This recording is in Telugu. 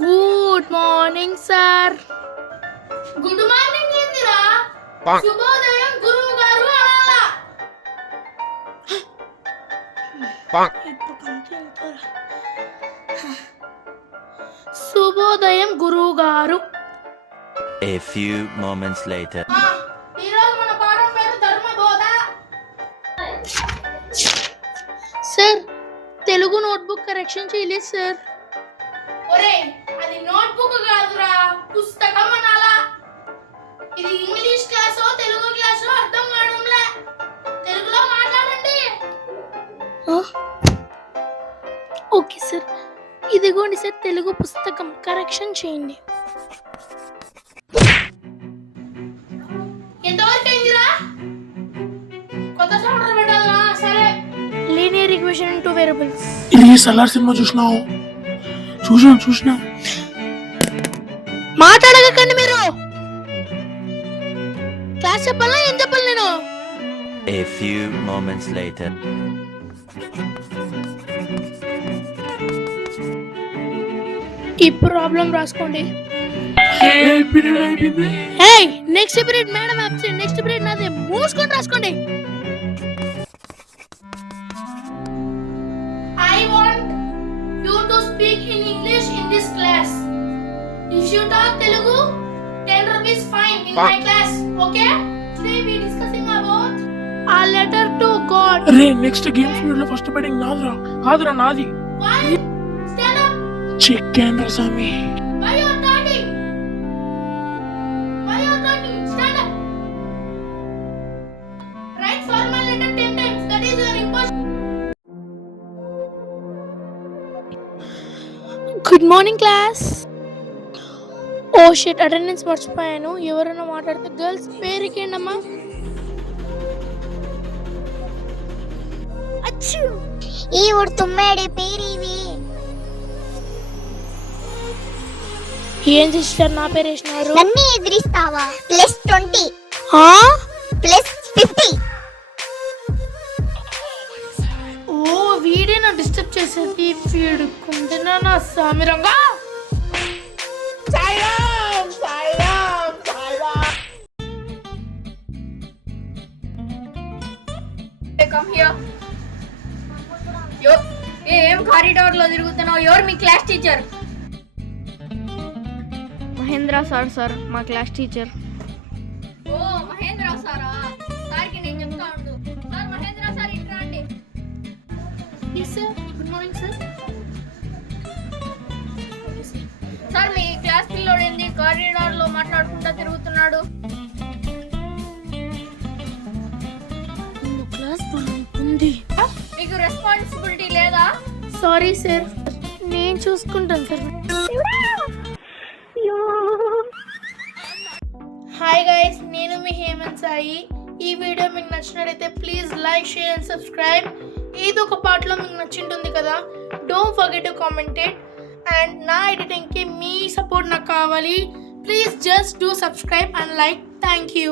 Good morning sir. Good morning Indira. శుభోదయం గురువు గారు అనాలా. శుభోదయం గురువు గారు. A few moments later. ఈరోజు మన పాఠం పేరు ధర్మబోధ. సార్ తెలుగు నోట్బుక్ కరెక్షన్ చేయలేదు సార్. ఒరేయ్ అది నోట్బుక్ కాదురా, పుస్తకం అనాలా. ఇది ఇంగ్లీష్ క్లాసో తెలుగు క్లాసో అర్థం కావడంలే. తెలుగులో మాట్లాడండి. ఓకే సార్, ఇదిగోండి సార్ తెలుగు పుస్తకం, కరెక్షన్ చేయండి. ఎంతవరకు అయిందిరా? కొత్త చాప్టర్ పెట్టాలా? సరే. Linear equation in two variables. ఇది సలార్ సినిమా చూసినావు? చూసినా మాట్లాడకండి మీరు. క్లాస్ చెప్పాలా ఏం చెప్పాలి నేను? A few moments later. ఈ ప్రాబ్లం రాసుకోండి. అయిపోయింది. Hey, next period madam absent. Next period నాదే. మూసుకొని రాసుకోండి. I want you to speak in English in this class. If you talk Telugu, 10 rupees fine in my class. Okay? Today we discussing about ఆ లెటర్ టు గాడ్. రే నెక్స్ట్ గేమ్స్ పీరియడ్ లో ఫస్ట్ బ్యాటింగ్ కాదురా నాది. why? Stand up. Check camera సామి. Why you are talking? Why you are talking? Stand up. Write formal letter 10 times. That is your impossible. Good morning class. Oh shit, attendance మర్చిపోయాను. ఎవరైనా మాట్లాడితే గర్ల్స్ పేరుకేండమ్మా. ఈ ఉడుతుమ్మేడి పేరివి. ఏం సిస్టర్ నా పేరు వేసినారు? నన్ను ఎదిరిస్తావా? +20 +50. ఓ వీడే నా డిస్టర్బ్ చేసేది. వీడు కుంటున్నా నా సామిరంగా. Come here. ఏం కారిడార్ లో తిరుగుతున్నావు? ఎవరు మీ క్లాస్ టీచర్? మహేంద్ర సార్ మా క్లాస్ టీచర్. ఓ మహేంద్ర సారా? సార్కి నేను చెప్తా ఉండు. సార్ మహేంద్ర సార్ ఇట్లా రండి. Yes sir, good morning sir. Sir మీ క్లాస్ పిల్లోడు ఏంది కారిడార్ లో మాట్లాడుకుంటా తిరుగుతున్నాడు? క్లాస్ ఉంది. మీకు రెస్పాన్సిబిలిటీ లేదా? సారీ సార్, నేను చూసుకుంటాను సార్. హాయ్ గైస్, నేను మీ హేమంత్ సాయి. ఈ వీడియో మీకు నచ్చినట్లయితే please like, share and subscribe. ఏదో ఒక పార్ట్లో మీకు నచ్చింటుంది కదా, డోంట్ ఫర్గెట్ టు కామెంటేట్. అండ్ నా ఎడిటింగ్కి మీ సపోర్ట్ నాకు కావాలి. Please just do subscribe and like. Thank you.